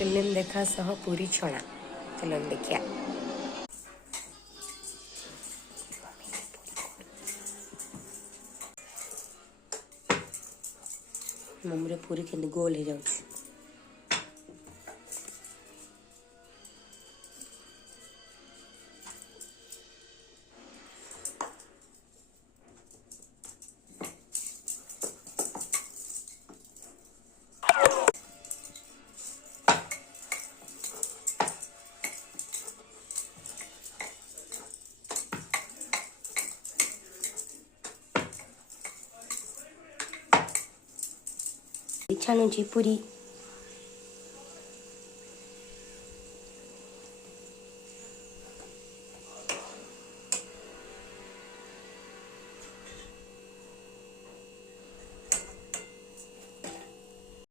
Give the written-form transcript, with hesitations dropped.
Film देखा सह पूरी छणा। चलो देखिया। मम्मी पूरी के गोल हो जाऊँ। छाणुची पूरी।